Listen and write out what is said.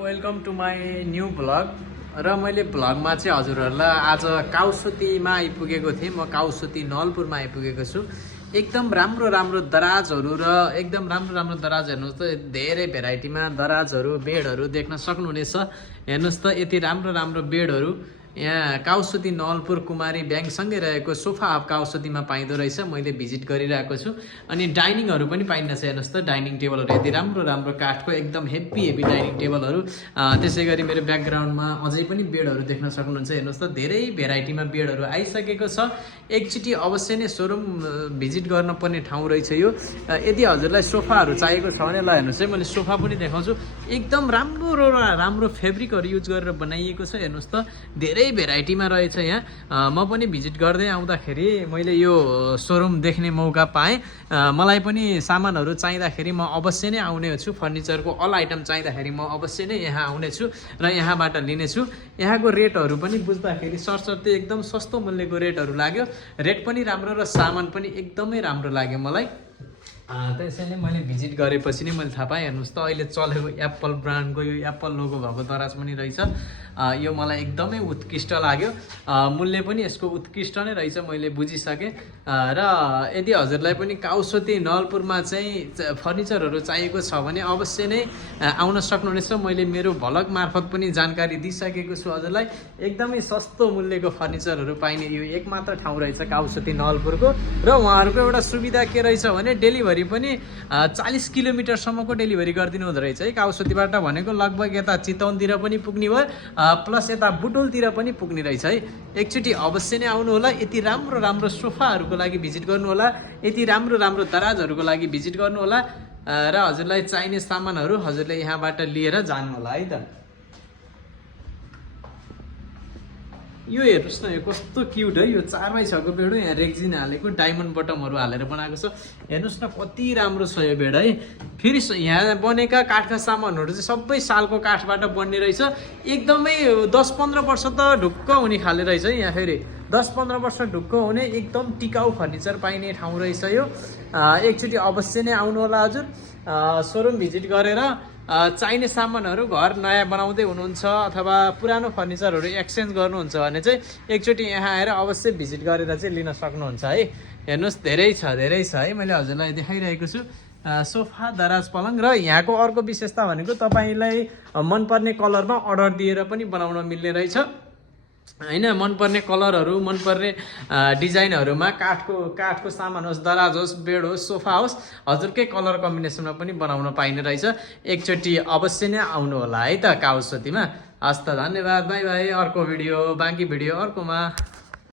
Welcome to my new vlog र मैले भ्लगमा चाहिँ हजुरहरूलाई आज काउसुतीमा आइपुगेको थिएँ। म काउसुती नलपुरमा आइपुगेको छु। एकदम राम्रो दराजहरू र एकदम राम्रो दराज हेर्नुहोस् त, धेरै भेराइटीमा दराजहरू बेडहरू देख्न सक्नुहुनेछ। हेर्नुहोस् त यति राम्रो बेडहरू यहाँ काउसुती नलपुर कुमारी ब्याङ्कसँगै रहेको सोफा हब काउसुतीमा पाइँदो रहेछ। मैले भिजिट गरिरहेको छु। अनि डाइनिङहरू पनि पाइँदछ। हेर्नुहोस् त डाइनिङ टेबलहरू यति राम्रो काठको एकदम हेभी डाइनिङ टेबलहरू। त्यसै गरी मेरो ब्याकग्राउन्डमा अझै पनि बेडहरू देख्न सक्नुहुन्छ। हेर्नुहोस् त धेरै भेराइटीमा बेडहरू आइसकेको छ। एकचोटि अवश्य नै सोरुम भिजिट गर्न पर्ने ठाउँ रहेछ यो। यदि हजुरलाई सोफाहरू चाहिएको छ भने ल हेर्नुहोस् है, मैले सोफा पनि देखाउँछु। एकदम राम्रो फेब्रिकहरू युज गरेर बनाइएको छ। हेर्नुहोस् त धेरै भेराइटीमा रहेछ यहाँ। म पनि भिजिट गर्दै आउँदाखेरि मैले यो सोरुम देख्ने मौका पाएँ। मलाई पनि सामानहरू चाहिँदाखेरि म अवश्य नै आउने छु। फर्निचरको अल आइटम चाहिँदाखेरि म अवश्य नै यहाँ आउनेछु र यहाँबाट लिनेछु। यहाँको रेटहरू पनि बुझ्दाखेरि सरसर्ती एकदम सस्तो मूल्यको रेटहरू लाग्यो। रेट पनि राम्रो र सामान पनि एकदमै राम्रो लाग्यो मलाई। त्यसैले मैले भिजिट गरेपछि नै मैले थाहा पाएँ। हेर्नुहोस् त अहिले चलेको एप्पल ब्रान्डको यो एप्पल लोगो भएको दराज पनि रहेछ। यो मलाई एकदमै उत्कृष्ट लाग्यो। मूल्य पनि यसको उत्कृष्ट नै रहेछ, मैले बुझिसकेँ। र यदि हजुरलाई पनि काउसुती नलपुरमा चाहिँ फर्निचरहरू चाहिएको छ भने अवश्य नै आउन सक्नुहुनेछ। मैले मेरो भ्लग मार्फत पनि जानकारी दिइसकेको छु हजुरलाई। एकदमै सस्तो मूल्यको फर्निचरहरू पाइने यो एकमात्र ठाउँ रहेछ काउसुती नलपुरको। र उहाँहरूको एउटा सुविधा के रहेछ भने डेलिभरी पनि 40 किलोमिटरसम्मको डेलिभरी गरिदिनु हुँदो रहेछ है। काउसुतीबाट भनेको लगभग यता चितवनतिर पनि पुग्ने भयो, प्लस यता बुटोलतिर पनि पुग्ने रहेछ है। एकचोटि अवश्य नै आउनु होला। यति राम्रो सोफाहरूको लागि भिजिट गर्नु होला। यति राम्रो दराजहरूको लागि भिजिट गर्नु होला। र हजुरलाई चाहिने सामानहरू हजुरले यहाँबाट लिएर जानु होला है त। यो हेर्नुहोस् न, यो कस्तो क्युट है। यो 4x6 बेड हो। यहाँ रेक्जिन हालेको डायमन्ड बटमहरू हालेर बनाएको छ। हेर्नुहोस् न कति राम्रो छ यो बेड है। फेरि यहाँ बनेका काठका सामानहरू चाहिँ सबै सालको काठबाट बन्ने रहेछ। एकदमै 10-15 वर्ष त ढुक्क हुने खाले रहेछ है। यहाँ फेरि 10-15 वर्ष ढुक्क हुने एकदम टिकाउ फर्निचर पाइने ठाउँ रहेछ यो। एकचोटि अवश्य नै आउनु होला हजुर। सोरुम भिजिट गरेर चाहिने सामानहरू घर नयाँ बनाउँदै हुनुहुन्छ अथवा पुरानो फर्निचरहरू एक्सचेन्ज गर्नुहुन्छ भने चाहिँ एकचोटि यहाँ आएर अवश्य भिजिट गरेर चाहिँ लिन सक्नुहुन्छ है। हेर्नुहोस् धेरै छ है। मैले हजुरलाई देखाइरहेको छु सोफा दराज पलङ। र यहाँको अर्को विशेषता भनेको तपाईँलाई मनपर्ने कलरमा अर्डर दिएर पनि बनाउन मिल्ने रहेछ होइन। मनपर्ने कलरहरू, मनपर्ने डिजाइनहरूमा काठको सामान होस्, दराज होस्, बेड होस्, सोफा होस्, हजुरकै कलर कम्बिनेसनमा पनि बनाउन पाइने रहेछ। एकचोटि अवश्य नै आउनु होला है त काउसुतीमा। हस् त, धन्यवाद, बाई बाई। अर्को भिडियो, बाँकी भिडियो अर्कोमा।